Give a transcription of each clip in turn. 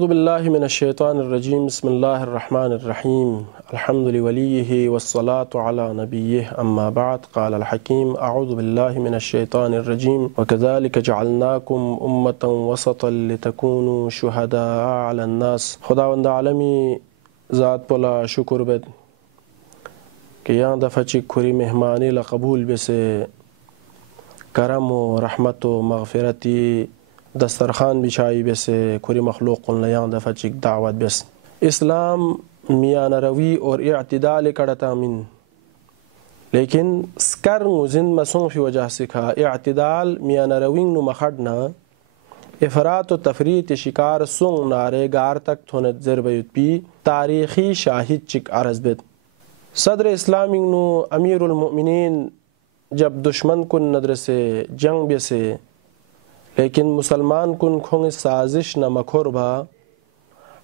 अऊज़ु बिल्लाहि मिनश्शैतानिर्रजीम बिस्मिल्लाहिर्रहमानिर्रहीम अल्हम्दुलिल्लाहि वलिय्यिहि वस्सलातु अला नबिय्यिहि अम्मा बाद क़ालल हकीम अऊज़ु बिल्लाहि मिनश्शैतानिर्रजीम वकज़ालिका जअलनाकुम उम्मतन वसतन लितकूनु शुहदाअ अलन नास। खुदावंद आलमी ज़ात पोला शुक्र बेद कि यहाँ दफ़ा ची खुरी मेहमानी ला कबूल बेसे करम व रहमत व मग़फ़िरती दस्तरखान बिछाई बेसे खुरी मखलूक़ यहाँ दफ़ा चिक दावत बेस इस्लाम मियान रवी और इअ्तिदाल करता मिन लेकिन स्कर मुजिन मसों फी वजह सिखा इअ्तिदाल मियान रविंग नु मखडना इफ़रात व तफरीत शिकार सुंग नारे गार तक थोनत ज़रबयुत पी तारीख़ी शाहिद चिक अरज़ बेद। सदर इस्लामिंग नु अमीरुल मोमिनीन जब दुश्मन कुन नदर से जंग बेसे लेकिन मुसलमान कुन खोंग साजिश न मखोरबा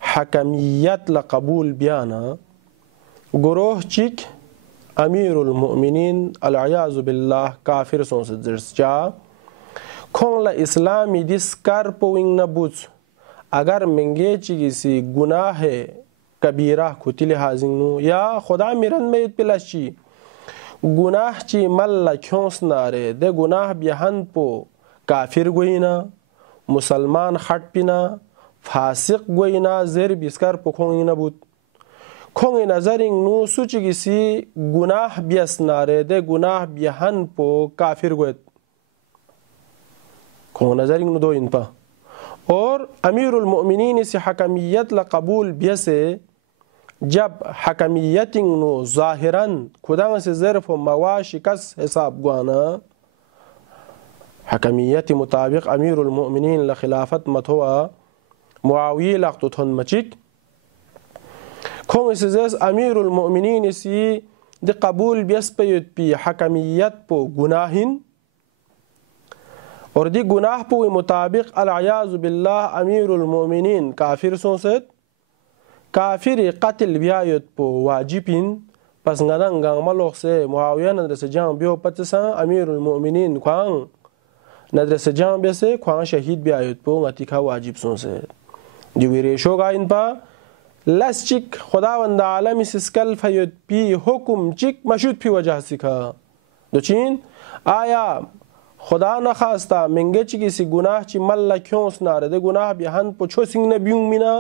हकमियत ला कबूल बियाना गुरोह चिक अमीरुल मोमिनीन अल-अयाज़ु बिल्लाह काफिर सों से जर्जा खोंग ला इस्लामी दिस कर पोइंग न बुझ अगर मंगे चिगिसी गुनाह है कबीरा खुतिल हाजिंगनु या खुदा मिरन में इतपिलशी गुनाह ची मल्ला क्योंस नारे दे गुनाह बिहन पो काफिर गोइना मुसलमान खट पिना फासिक गोइना ज़ेर बिस्कर पोखोंग नबूत खोंग नजरिंग नु सुचिगिसी गुनाह बियस नारे दे गुनाह बिहन पो काफिर गोयत खोंग नजरिंग नु दो इन पा और अमीरुल मोमिनीन से हकमियत ला कबूल बियसे जब हकमियतिंग नु ज़ाहिरन खुदा से ज़र्फ मवा शिकस हिसाब गुआना हकमियत मुताबिक अमीरुल मोमिनीन ला खिलाफत मतवा मुआविया लख्तुन मचिक खोंग इस अमीरुल मोमिनीन इसी दे कबूल बियस पे पी हकमियत पो गुनाहिन और दी गुनाह पो मुताबिक अल-अयाज़ु बिल्लाह अमीरुल मोमिनीन काफिर सोंसत काफिर कत्ल बियायत पो वाजिबिन पस ngana ngangmalok से मुआविया नदर से जान बियो पचसा अमीरुल मोमिनीन ख्वांग नदर से जान बेसे ख्वांग शहीद बियायत पो ngatiका वाजिब सोंसे दिविरेशो गा इन पा लस चिक खुदावंद आलम सिस्कल फयत पी हुकुम चिक मशूद फी वजह सिखा दो चीन आया खुदा न खास्ता मंगे चिकी सी गुनाह ची मल्ला क्यों स्नारे दे गुनाह बिहन पो छो सिंग ने बियुंग मिना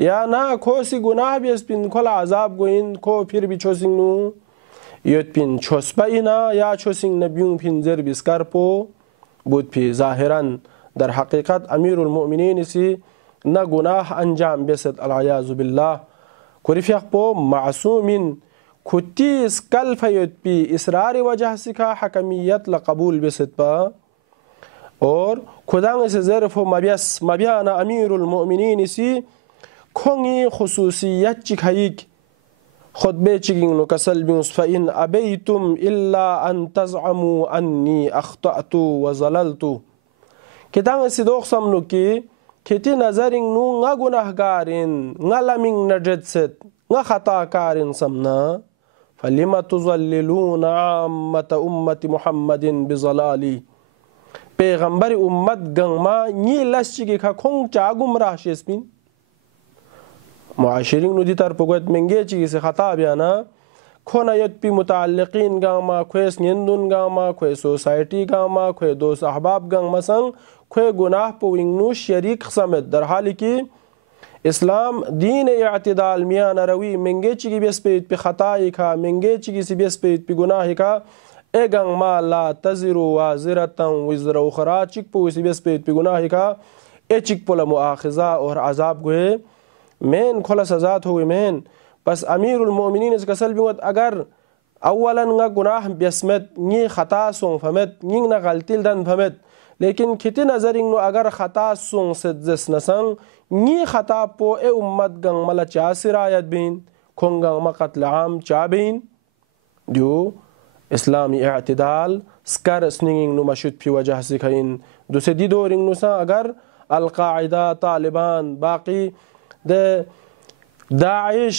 या ना खो सी गुनाह बियस पिन खोला अजाब गोइन खो फिर भी छो सिंग नु यत पिन छोसपा इना या छो सिंग ने बियुंग फिन जर बिस्कार पो बुद फी ज़ाहिरन दर हकीकत अमीरुल मोमिनीन इसी न गुनाह अंजाम बेसत अल-अयाज़ु बिल्लाह कुरिफ़ियक पो मासूमिन खुती स्कल फयत पी इसरार वजह सिखा हकमियत ला कबूल बेसत पा और खुदा से ज़र्फ मबियस मबियाना अमीरुल मोमिनीन इसी खोंगी खुसूसियत चिखाइक खुतबे चिगिंग नो कसल बिउस फ़इन अबैतुम इल्ला अन तज़अमु अन्नी अख्तअतु व ज़ललतु कितांग सिदोख समनु की खेती नजरिंग नु nga गुनाहगारिन nga लमिंग नजदसत nga खताकारिन समना फलिमा तुज़ल्लिलून आम्मत उम्मत मुहम्मदिन बिज़लाली पैगंबर उम्मत गंगमा नी लस्चिगी खा खोंग चा गुमराह शेस्पिन मुआशिरिंग नु दितर पगत मंगे चिगी से खता बयाना खोना यत पी मुताल्लिकीन गामा ख्वेस निंदुन गामा ख्वे सोसाइटी गामा ख्वे दोस्त अहबाब गामा संग ख्वे गुनाह पोइंगनु शरीक समेत दर हाल की इस्लाम दीन इअ्तिदाल मियान रवी मंगे चिगी बेस पे खताई खा मंगे चिगी से बेस पे गुनाह का ए गामा ला तज़िरु वाज़िरतन विज़र उखरा चिक पो से बेस पे गुनाह का ए चिक पोला मुआखिज़ा और अजाब गोए मेन खोला सजा हो मेन बस अमीरुल मोमिनीन इस कसल भी अगर अव्वलन nga गुनाह बेसमत नी खता सों फमत नी ना गलतिल दन फमत लेकिन खिति नजरिंग नो अगर खता सों से जस नसंग नी खता पो ए उम्मत गंग मला चा सिरायत बिन खोंगंग मा कत्ल आम चा बिन जो इस्लामी इअ्तिदाल स्कर स्निंगिंग नो मशूद फी वजह से खइन दूसरे दी दोरिंग नो सा अगर अल-कायदा तालिबान बाकी दे दाइश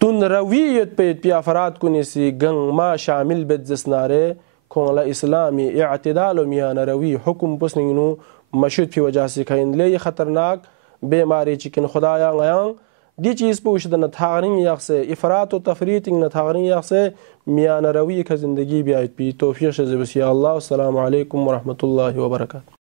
तुन रवीयत पे अफराद कुनिसी गंग मा शामिल बेजस नारे खोंगला इस्लामी इअ्तिदाल मियान रवी हुकुम पुस्निंगनु मशूद फी वजह से खइन ले खतरनाक बेमारी चिकन खुदाया गयांग दी चीज़ पूछ दन थागरिंग याक से इफरात व तफरीतिंग न थागरिंग याक से मियान रवी का ज़िंदगी भी आयत पी तौफीक से ज़बसिया अल्लाह। अस्सलामु अलैकुम व रहमतुल्लाहि व बरकातहू।